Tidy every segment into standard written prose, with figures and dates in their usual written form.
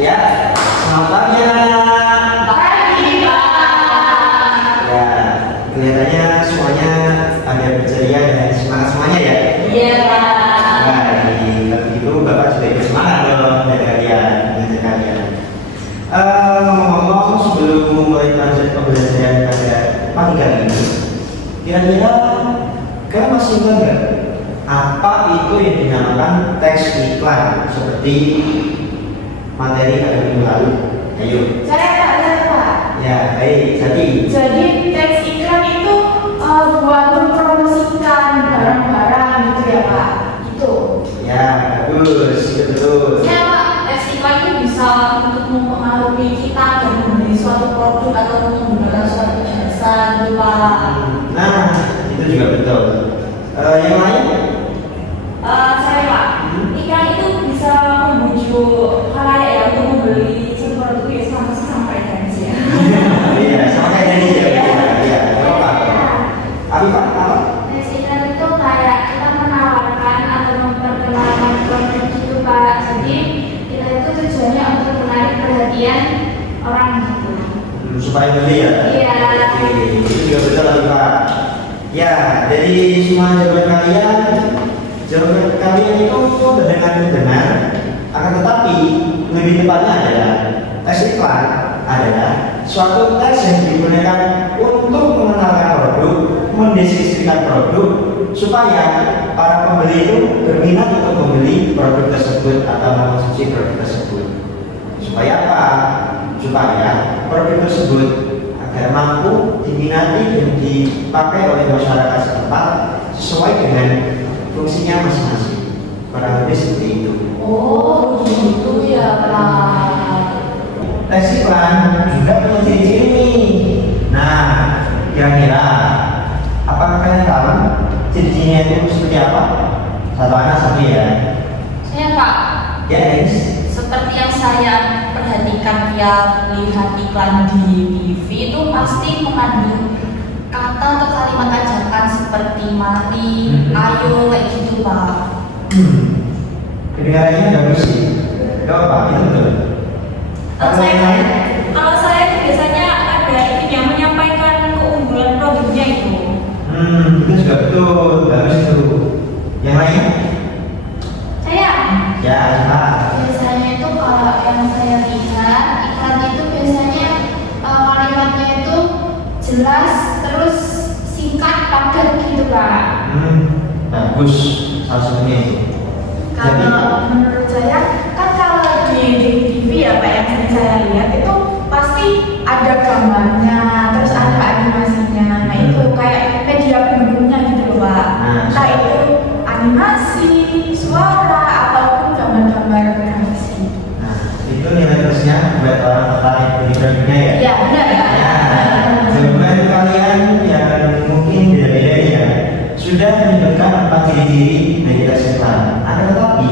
Ya, selamat pagi anak. Pagi, Pak. Ya, kelihatannya semuanya ada berceria dan semangat semuanya ya. Iya, Pak. Nah, kalau gitu Bapak sudah ikut semangat dong dari kalian, belajar kalian. Ngomong-ngomong sebelum memulai lanjut pembelajaran pada pagi kali ini, kira-kira kalian masih ingat nggak apa itu yang dinamakan teks iklan seperti materi pada minggu lalu? Ayo. Saya Pak. Ya, baik. Jadi teks iklan itu buat mempromosikan barang-barang gitu ya, Pak. Gitu. Ya, bagus. Itu betul. Ya, Pak. Teks iklan itu bisa untuk mempengaruhi kita dalam membeli suatu produk atau menggunakan suatu jasa gitu, Pak. Nah, itu juga betul. Yang lain? Saya Pak, iklan itu bisa membujuk halayak ya untuk membeli suatu produk ya sampai janji ya. Iya, sama kayak tadi ya. Iya, apa? Apa? Teks iklan itu kayak kita menawarkan atau memperkenalkan produk gitu Pak. Jadi kita itu tujuannya untuk menarik perhatian orang gitu. Supaya beli ya? Iya. Oke, itu juga betul lagi Pak. Ya, dari semua jawaban kalian itu terdengar benar. Akan tetapi lebih tepatnya adalah teks iklan adalah suatu teks yang digunakan untuk mengenalkan produk, mendeskripsikan produk supaya para pembeli itu berminat untuk membeli produk tersebut atau mengonsumsi produk tersebut. Supaya apa? Supaya produk tersebut agar mampu diminati dan dipakai oleh masyarakat setempat sesuai dengan fungsinya masing-masing. Kurang lebih seperti itu. Oh, gitu ya Pak. Teks iklan juga punya ciri-ciri nih. Nah, kira-kira apakah kalian tahu ciri-cirinya itu seperti apa? Satu anak satu ya. Saya Pak. Ya, guys. Seperti yang saya perhatikan tiap lihat iklan di TV itu pasti mengandung kata atau kalimat ajakan seperti mari, ayo, kayak gitu Pak. Kedengarannya bagus sih. Gak apa, itu betul. Kalau saya biasanya ada itu yang menyampaikan keunggulan produknya itu. Itu juga betul, bagus itu. Yang lain? Saya Ya, Pak. biasanya itu kalau yang saya lihat iklan itu biasanya kalimatnya itu jelas terus singkat padat gitu Pak. Bagus, salah satunya itu. Kalau menurut saya kan kalau di TV ya Pak yang sering saya lihat itu pasti ada gambarnya terus ada animasinya. Nah itu kayak media pendukungnya gitu loh Pak. Nah, Entah itu animasi, suara ataupun gambar-gambar grafis gitu. Nah, itu nilai plusnya buat orang tertarik beli produknya ya. Iya benar ya. Ya, jawaban kalian yang mungkin beda-beda ya sudah menunjukkan apa ciri-ciri dari tes iklan. Ada tetapi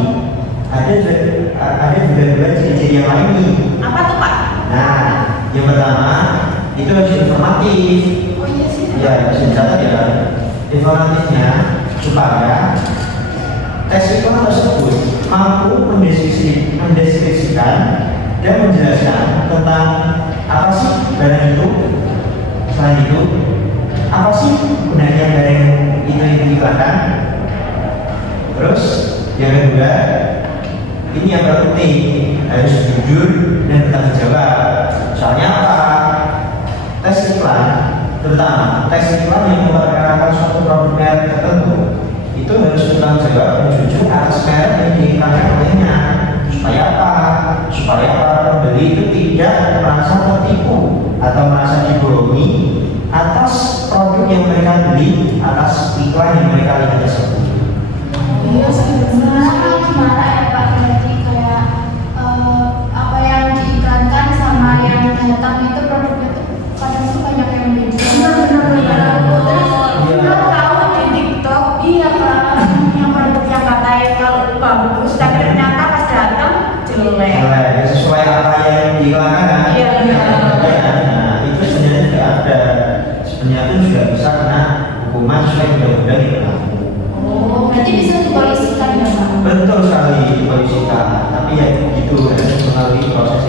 ada juga dua ciri-ciri yang lain nih. Apa tuh Pak? Nah, yang pertama itu harus informatif. Oh iya sih. Ya, bisa dicatat ya. Informatifnya supaya tes iklan tersebut mampu mendeskripsikan dan menjelaskan tentang apa sih barang itu. Selain itu, apa sih gunanya barang itu yang diiklankan? Terus yang kedua, ini yang penting harus jujur dan bertanggung jawab. Soalnya apa? Tes iklan, terutama tes iklan yang memperkenalkan suatu produk merek tertentu, itu harus bertanggung jawab dan jujur atas merek yang diiklankan olehnya. Supaya apa? Supaya para pembeli itu tidak merasa tertipu atau merasa dibohongi atas produk yang mereka beli, atas iklan yang mereka lihat tersebut. Iya sebenarnya gimana ya Pak, berarti kayak apa yang diiklankan sama yang datang itu produknya tuh kadang tuh banyak yang beda. Benar-benar terus tahu di TikTok iya kan yang produk yang katanya kalau bagus tapi ternyata pas datang jelek. Sesuai apa yang diiklankan kan? Iya benar. Nah, itu sebenarnya juga ada. Sebenarnya itu juga bisa kena hukuman sesuai undang-undang yang berlaku. Oh, berarti bisa dipolisikan ya Pak? Betul sekali dipolisikan, tapi ya itu harus melalui proses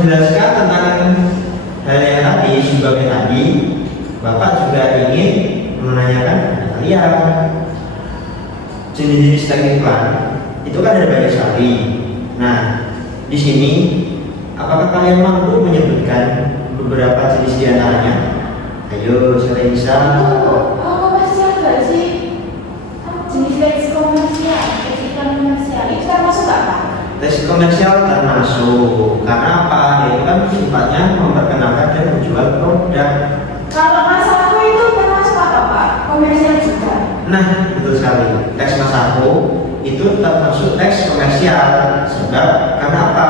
menjelaskan tentang hal yang tadi, sebagai tadi, Bapak juga ingin menanyakan kepada kalian jenis-jenis tag iklan itu kan ada banyak sekali. Nah, di sini apakah kalian mampu menyebutkan beberapa jenis diantaranya? Ayo, siapa yang bisa? Komersial nggak sih? Jenis teks komersial, teks iklan komersial itu termasuk apa? Teks komersial termasuk, karena apa? Itu kan sifatnya memperkenalkan dan menjual produk. Kalau Mas Aku itu termasuk apa Pak? Komersial juga. Nah, betul sekali. Teks Mas Aku itu termasuk teks komersial. Sebab karena apa?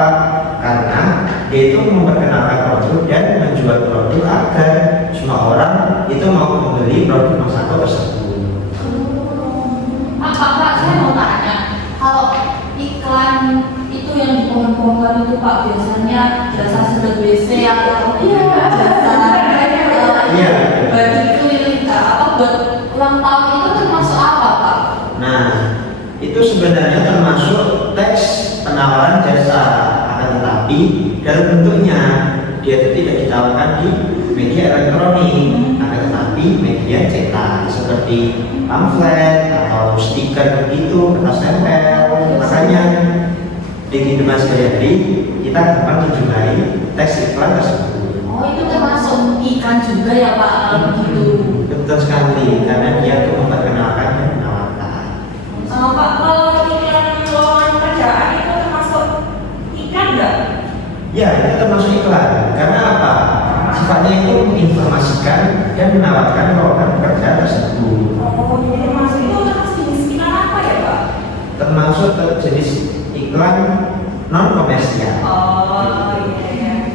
Karena dia itu memperkenalkan produk dan menjual produk agar semua orang itu mau membeli produk Mas Aku tersebut. Pak, saya mau tanya, kalau iklan itu yang di pohon-pohon itu Pak biasanya jasa sedot WC atau jasa Iya. baju keliling apa buat ulang tahun itu termasuk apa Pak? Nah, itu sebenarnya termasuk teks penawaran jasa, akan tetapi dalam bentuknya dia itu tidak ditawarkan di media elektronik, akan tetapi media cetak seperti pamflet atau stiker begitu, kertas tempel. Makanya di kehidupan sehari-hari kita gampang menjumpai teks iklan tersebut. Oh itu termasuk iklan juga ya Pak kalau begitu. Betul sekali, karena dia itu memperkenalkan dan menawarkan. Pak, kalau iklan lowongan pekerjaan itu termasuk iklan nggak? Ya, itu termasuk iklan. Karena apa? Sifatnya itu menginformasikan dan menawarkan lowongan pekerjaan tersebut. Oh jadi termasuk itu termasuk jenis iklan apa ya Pak? Termasuk jenis iklan non komersial. Oh iya.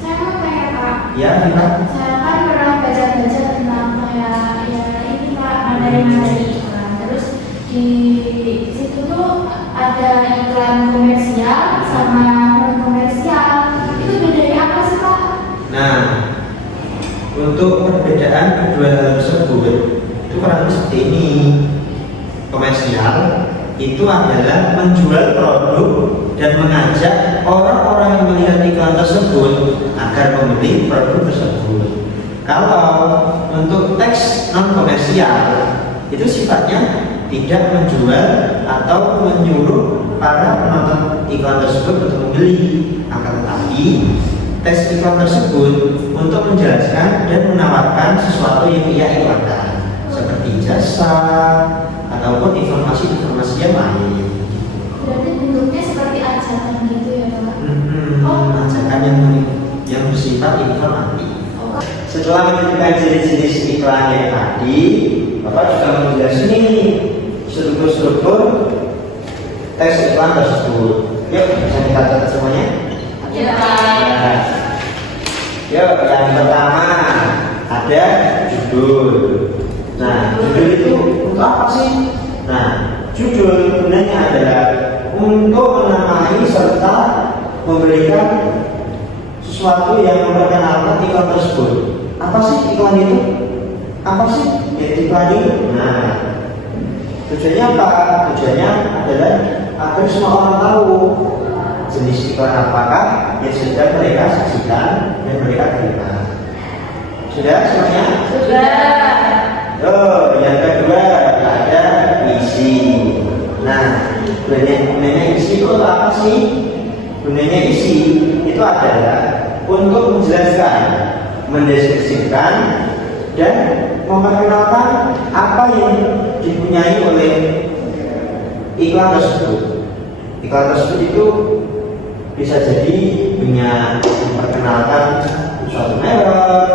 Saya mau tanya Pak. Ya, kita. Saya kan pernah baca-baca tentang kayak ya ini Pak Mandarin iklan. Terus di situ tuh ada iklan komersial sama non komersial. Itu bedanya apa sih Pak? Nah, untuk perbedaan kedua hal tersebut itu kurang lebih seperti ini. Komersial itu adalah menjual produk dan mengajak orang-orang yang melihat iklan tersebut agar membeli produk tersebut. Kalau untuk teks non komersial itu sifatnya tidak menjual atau menyuruh para penonton iklan tersebut untuk membeli, akan tetapi teks iklan tersebut untuk menjelaskan dan menawarkan sesuatu yang ia iklankan seperti jasa ataupun informasi-informasi yang lain. Berarti bentuknya seperti ajakan gitu ya Pak? Ajakan yang bersifat informatif. Oh. Setelah menunjukkan jenis-jenis iklan yang tadi, Bapak juga menjelaskan ini struktur teks iklan tersebut. Yuk, bisa kita catat semuanya. Ya. Ya. Yuk, yang pertama ada judul. Nah, judul itu untuk apa sih? Nah, judul gunanya adalah untuk menamai serta memberikan sesuatu yang memperkenalkan iklan tersebut. Apa sih iklan itu? Apa sih iklan itu? Nah, tujuannya apa? Tujuannya adalah agar semua orang tahu jenis iklan apakah yang sedang mereka saksikan dan mereka terima. Sudah semuanya? Sudah. Yang kedua ada isi. Nah, gunanya isi itu apa sih? Gunanya isi itu adalah untuk menjelaskan, mendeskripsikan dan memperkenalkan apa yang dipunyai oleh iklan tersebut. Iklan tersebut itu bisa jadi punya memperkenalkan suatu merek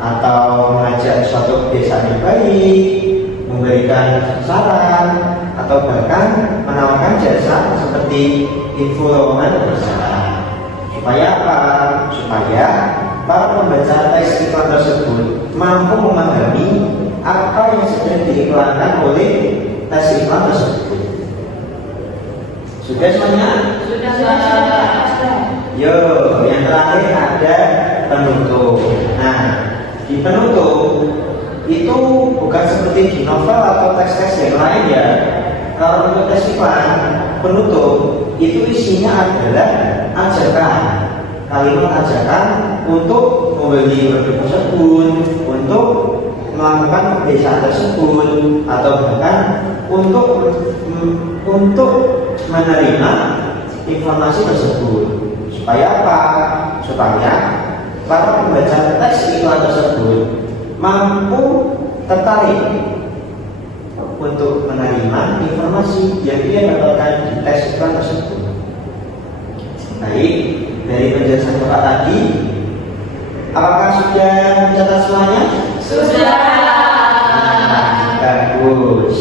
atau mengajak suatu kebiasaan yang baik, memberikan saran atau bahkan menawarkan jasa seperti info lowongan pekerjaan. Supaya apa? Supaya para pembaca teks iklan tersebut mampu memahami apa yang sedang diiklankan oleh teks iklan tersebut. Sudah semuanya? Sudah. Yo, yang terakhir ada penutup. Nah, di penutup itu bukan seperti di novel atau teks-teks yang lain ya. Kalau untuk teks iklan, penutup itu isinya adalah ajakan kalimat ajakan untuk membeli produk tersebut, untuk melakukan pembicaraan tersebut, atau bahkan untuk menerima informasi tersebut. Supaya apa? Supaya para pembaca teks iklan tersebut mampu tertarik untuk menerima informasi yang dia dapatkan di teks iklan tersebut. Baik, dari penjelasan Bapak tadi, apakah sudah mencatat semuanya? Sudah. Bagus.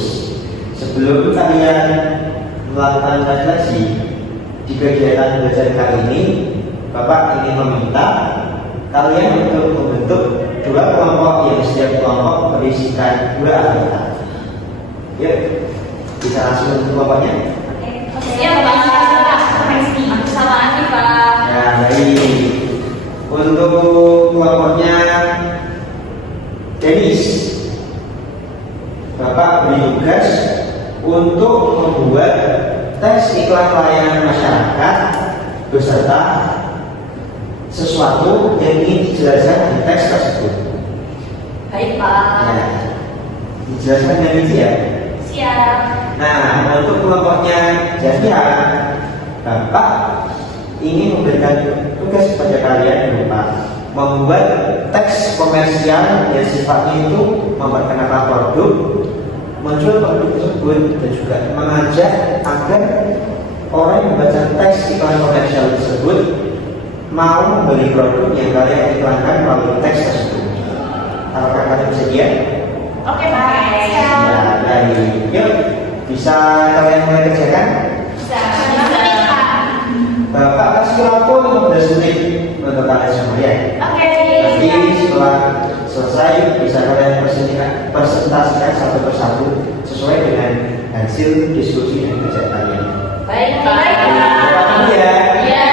Sebelum kalian melakukan refleksi di kegiatan belajar kali ini, Bapak ingin meminta kalian untuk membentuk dua kelompok yang setiap kelompok berisikan dua anggota. Yuk, bisa langsung untuk kelompoknya. Ya, Pak. Sampai sini. Aku sama Ani, Pak. Nah, baik. Untuk kelompoknya Denis, Bapak beri tugas untuk membuat teks iklan layanan masyarakat beserta sesuatu yang ingin dijelaskan di teks tersebut. Baik, Pak. Ya, dijelaskan dengan rinci ya. Siap. Nah, untuk kelompoknya Jafia, Bapak ingin memberikan tugas kepada kalian berupa membuat teks komersial yang sifatnya itu memperkenalkan produk, menjual produk tersebut, dan juga mengajak agar orang yang membaca teks iklan komersial tersebut mau membeli produk yang kalian iklankan melalui teks tersebut. Apakah kalian bersedia? Oke, Pak. Ya, baik. Yuk, bisa kalian mulai kerjakan? Bisa. Bapak kasih waktu 15 menit untuk kalian semua ya. Oke. Nanti setelah selesai bisa kalian presentasikan satu persatu sesuai dengan hasil diskusi dan kerja kalian. Baik, Pak. Terima kasih ya. Iya.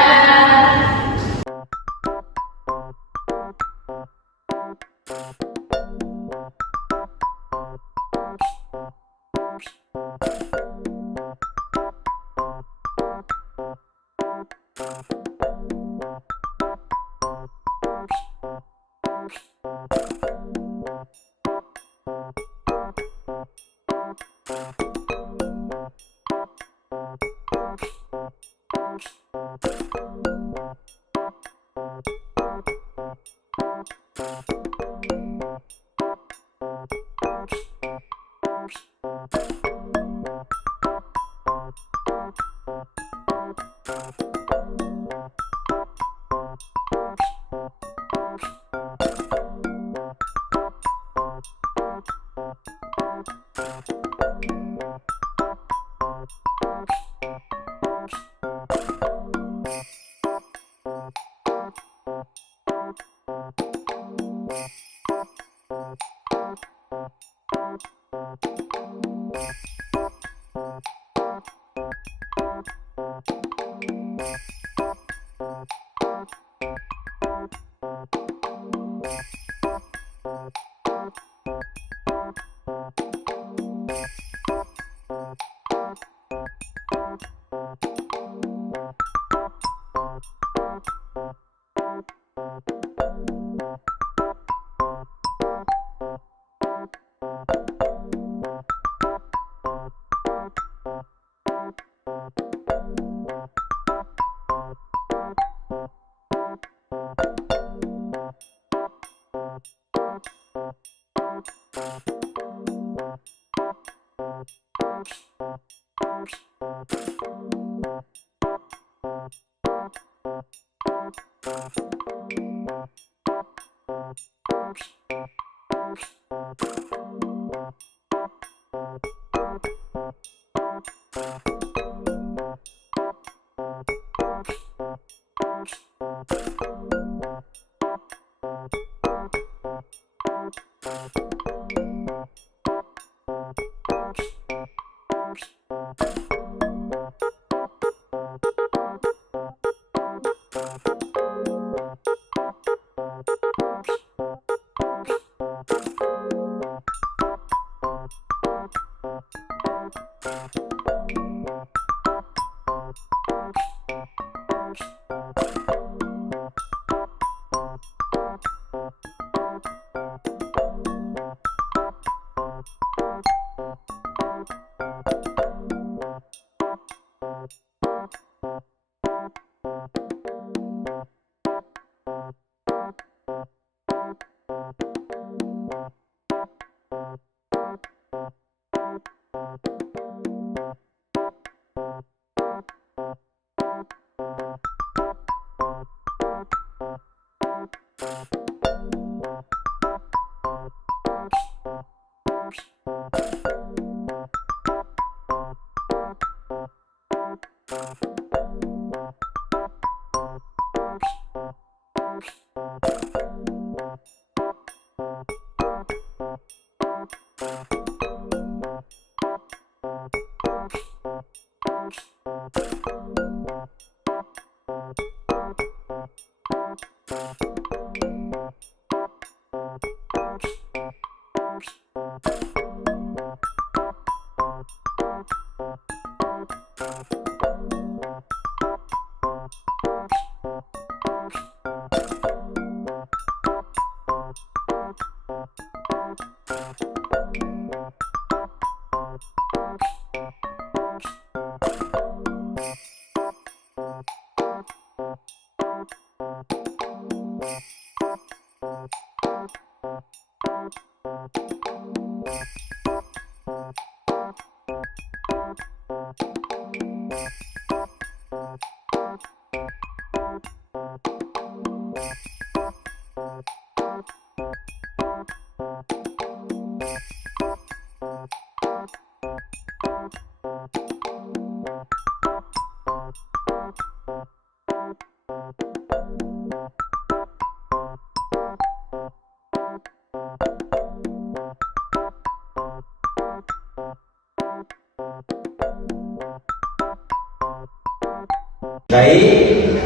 Baik,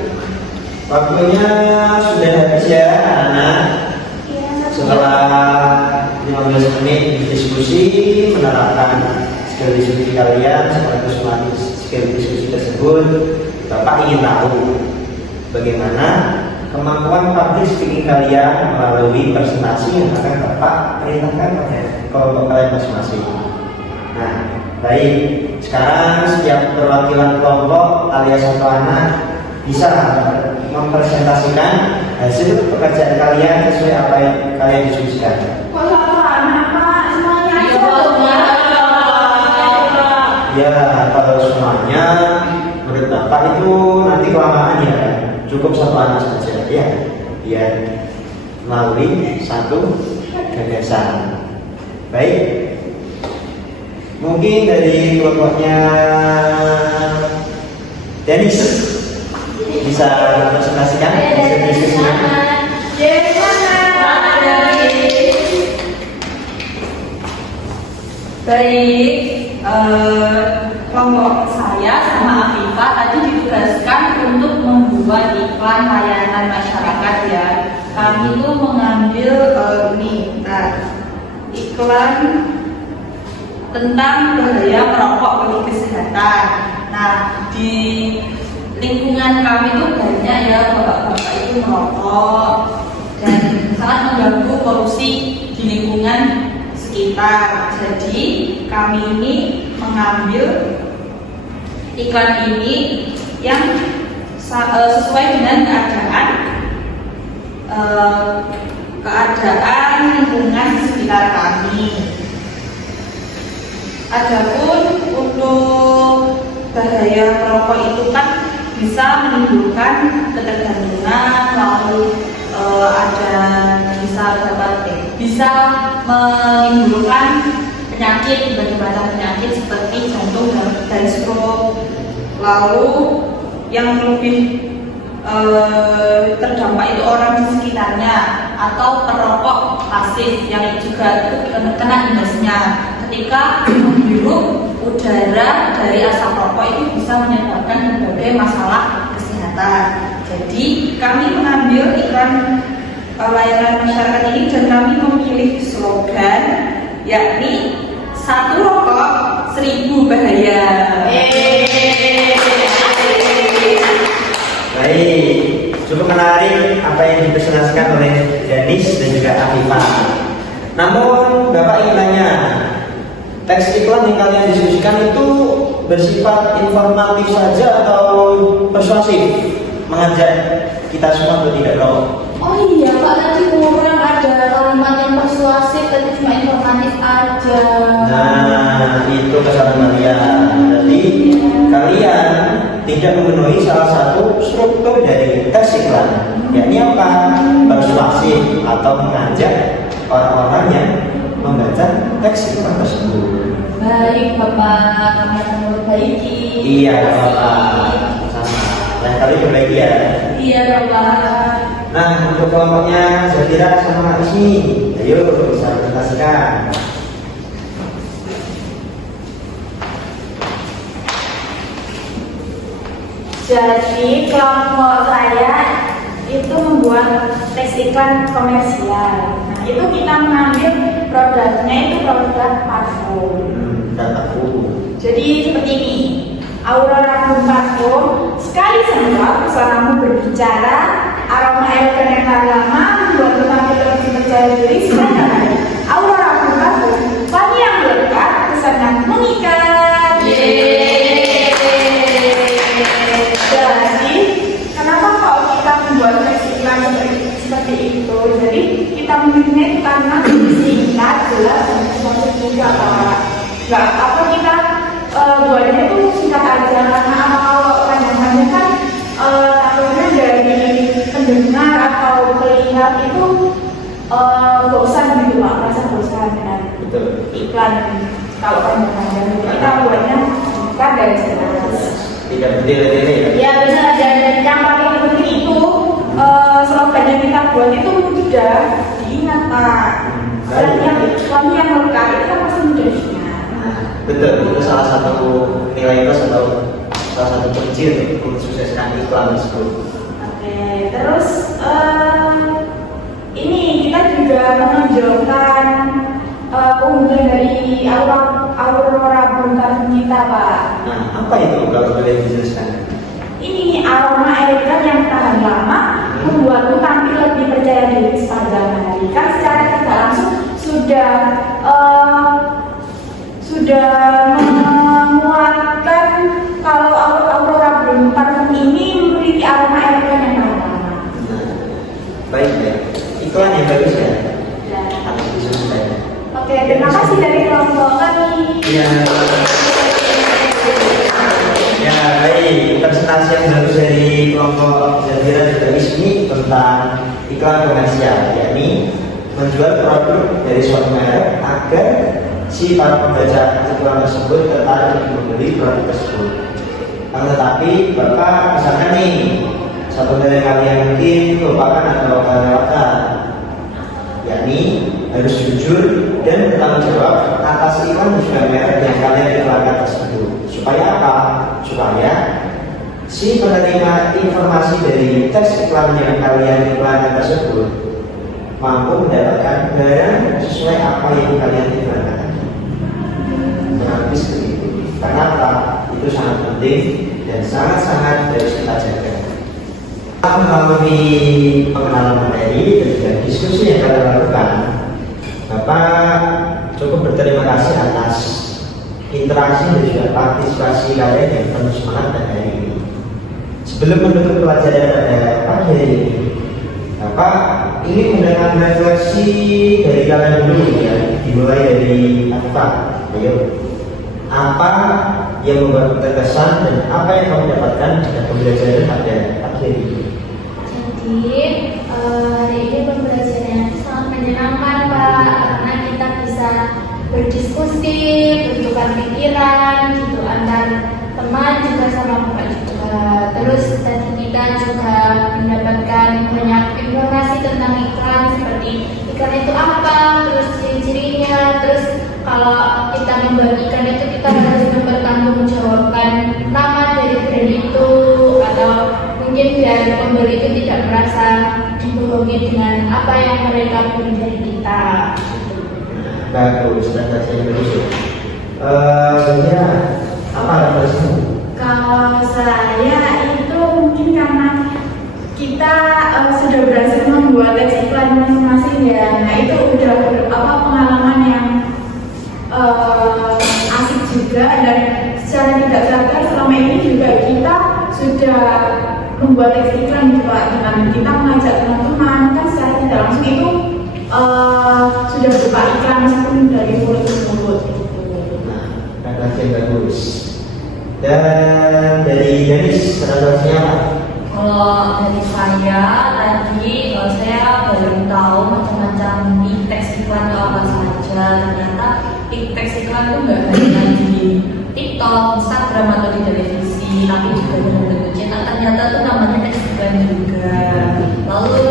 waktunya sudah habis ya anak-anak. Setelah 15 menit diskusi menerapkan skill diskusi kalian sekaligus melatih skill diskusi tersebut, Bapak ingin tahu bagaimana kemampuan public speaking kalian melalui presentasi yang akan Bapak perintahkan pada kelompok kalian masing-masing. Nah, baik, sekarang setiap perwakilan kelompok alias satu anak bisa mempresentasikan hasil pekerjaan kalian sesuai apa yang kalian diskusikan. Kok satu anak Pak? Semuanya aja. Ya, kalau semuanya menurut Bapak itu nanti kelamaan ya, cukup satu anak saja ya, biar melalui satu gagasan. Baik. Mungkin dari kelompoknya Dennis bisa presentasikan hasil diskusinya. Baik, kelompok saya sama Afifah tadi ditugaskan untuk membuat iklan layanan masyarakat ya. Kami itu mengambil iklan tentang bahaya merokok bagi kesehatan. Nah, di lingkungan kami itu banyak ya bapak-bapak itu merokok dan sangat mengganggu polusi di lingkungan sekitar. Jadi kami ini mengambil iklan ini yang sesuai dengan keadaan lingkungan di sekitar kami. Adapun untuk bahaya merokok itu kan bisa menimbulkan ketergantungan, lalu bisa menimbulkan penyakit, berbagai macam penyakit seperti jantung dan stroke. Lalu yang lebih terdampak itu orang di sekitarnya atau perokok pasif yang juga kena imbasnya. Ketika menghirup udara dari asap rokok itu bisa menyebabkan berbagai masalah kesehatan. Jadi kami mengambil iklan layanan masyarakat ini dan kami memilih slogan yakni 1 rokok 1000 bahaya. Baik, cukup menarik apa yang dipresentasikan oleh Dennis dan juga Afifah. Namun Bapak ingin tanya, teks iklan yang kalian diskusikan itu bersifat informatif saja atau persuasif, mengajak kita semua untuk tidak rokok? Oh iya Pak, tadi kurang ada kalimat yang persuasif, tadi cuma informatif aja. Nah, itu kesalahan kalian. Jadi kalian tidak memenuhi salah satu struktur dari teks iklan, yakni apa? Persuasif atau mengajak orang-orang yang membaca teks iklan tersebut. Baik Bapak, kami akan memperbaiki. Iya, Bapak. Sama. Lain kali perbaiki ya. Iya Bapak. Nah, untuk kelompoknya Zafira sama Kak Ismi, ayo bisa presentasikan. Jadi kelompok saya itu membuat teks iklan komersial. Nah, itu kita mengambil produknya itu produk parfum. Dan aku. Jadi seperti ini, Aurora Bloom Parfum, sekali semprot suaramu berbicara, aroma elegan yang tahan lama, membuat tampil lebih percaya diri. Silakan. Aurora Bloom Parfum, wangi yang melekat, kesan yang mengikat. Jadi, kenapa kalau kita membuat teks iklan seperti itu? Jadi kita memilihnya itu karena singkat, jelas, dan seperti juga Pak. Nggak apa kita buatnya itu singkat aja, karena apa kalau kadang-kadang kan takutnya dari pendengar atau pelihat itu bosan gitu Pak, rasa bosan dengan iklan. Kalau kadang-kadang kita buatnya singkat dan jelas. Tidak berdiri-diri ya? Ya benar, dan yang paling penting itu slogan yang kita buat itu mudah diingat Pak. Dan yang melekat itu kan pasti mudah diingat. Betul, itu salah satu nilai plus atau salah satu kunci untuk mensukseskan iklan tersebut. Oke, terus ini kita juga menunjukkan keunggulan dari Aurora Bloom Parfum kita Pak. Nah, apa itu kalau boleh dijelaskan? Ini aroma elegan yang tahan lama, membuatmu tampil lebih percaya diri sepanjang hari. Kan secara tidak langsung sudah menguatkan kalau Aurora Bloom Parfum ini memiliki aroma elegan yang tahan lama. Nah, baik ya. Iklan yang bagus ya. Ya. Harus diselesaikan. Oke, terima kasih dari kelompok kami. Ya. Ya, baik. Presentasi yang bagus dari kelompok Zafira dan Kak Ismi tentang iklan komersial, yakni menjual produk dari suatu merek agar si para pembaca iklan tersebut tertarik untuk membeli produk tersebut. Tetapi Bapak misalkan nih, satu dari kalian mungkin melupakan atau kelewatan, yakni harus jujur dan bertanggung jawab atas iklan dan merek yang kalian iklankan tersebut. Supaya apa? Supaya si penerima informasi dari teks iklan yang kalian iklankan tersebut mampu mendapatkan barang sesuai apa yang kalian iklankan. Berarti seperti itu. Karena apa? Itu sangat penting dan sangat-sangat harus kita jaga. Melalui pengenalan materi dan juga diskusi yang kalian lakukan, Bapak cukup berterima kasih atas interaksi dan juga partisipasi kalian yang penuh semangat pada hari ini. Sebelum menutup pelajaran pada pagi hari ini, Bapak ingin mendengar refleksi dari kalian dulu ya, dimulai dari apa? Ayo, apa yang membuat terkesan dan apa yang kamu dapatkan dari pembelajaran pada pagi hari ini? Jadi hari ini pembelajarannya sangat menyenangkan Pak, karena kita bisa berdiskusi, bertukar pikiran gitu antar teman juga sama Bapak juga. Terus tadi kita juga mendapatkan banyak informasi tentang iklan, seperti iklan itu apa, terus ciri-cirinya, terus kalau kita membagikan itu kita harus mempertanggungjawabkan nama dari brand itu, atau mungkin biar pembeli itu tidak merasa dibohongi dengan apa yang mereka beli dari kita. Bagus, dan saya begitu. Sebenarnya apa refleksimu? Kalau saya itu mungkin karena kita sudah berhasil membuat teks iklan masing-masing ya. Nah itu udah pengalaman yang asik juga, dan secara tidak sadar selama ini juga kita sudah membuat teks iklan juga dengan kita mengajak teman-teman, kan secara tidak langsung itu sudah berupa iklan meskipun dari mulut ke mulut. Nah, refleksi yang bagus. Dan dari Denis, refleksinya apa? Kalau dari saya tadi saya baru tahu macam-macam di teks iklan itu apa saja. Ternyata teks iklan itu nggak hanya di TikTok, Instagram atau di televisi, tapi juga dalam bentuk cetak. Ternyata itu namanya teks iklan juga. Lalu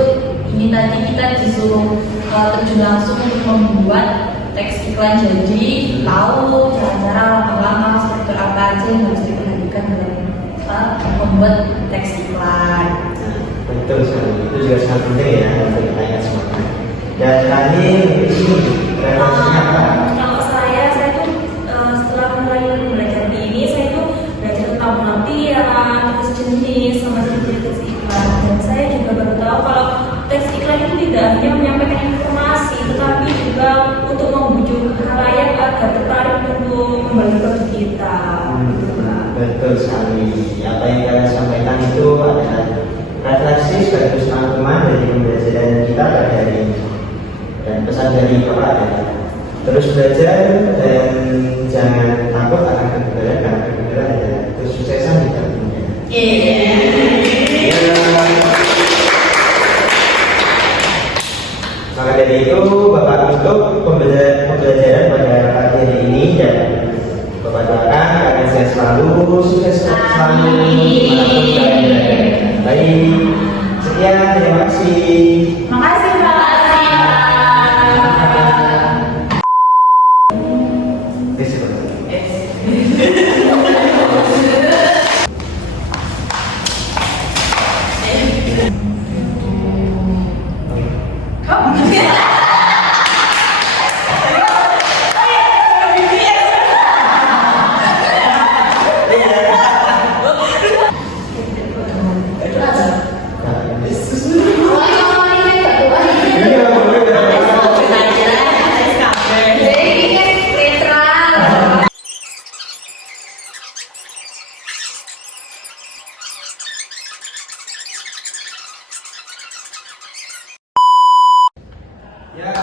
ini tadi kita disuruh terjun langsung untuk membuat teks iklan, jadi tahu cara-cara langkah-langkah struktur apa aja yang harus diperhatikan dalam membuat teks iklan. Betul sekali, itu juga sangat penting ya untuk kita ingat semuanya. Dan tadi ini referensinya apa? Kalau saya tuh setelah mulai belajar ini, saya tuh belajar tentang pengertian, terus jenis, sama jenis teks iklan. Dan saya juga baru tahu kalau teks iklan itu tidak hanya menyampaikan informasi, tetapi juga untuk membujuk khalayak agar tertarik untuk membeli produk kita. Betul sekali. Apa yang kalian sampaikan itu adalah refleksi sekaligus rangkuman dari pembelajaran kita pada hari ini. Dan pesan dari Bapak adalah terus belajar dan jangan takut akan kegagalan, karena kegagalan adalah kesuksesan di dalam dunia. Maka dari itu Bapak tutup pembelajaran pada pagi hari ini, dan Bapak doakan kalian sehat selalu, sukses selalu dimanapun kalian berada. Baik, sekian, terima kasih. Makasih Pak. Ya.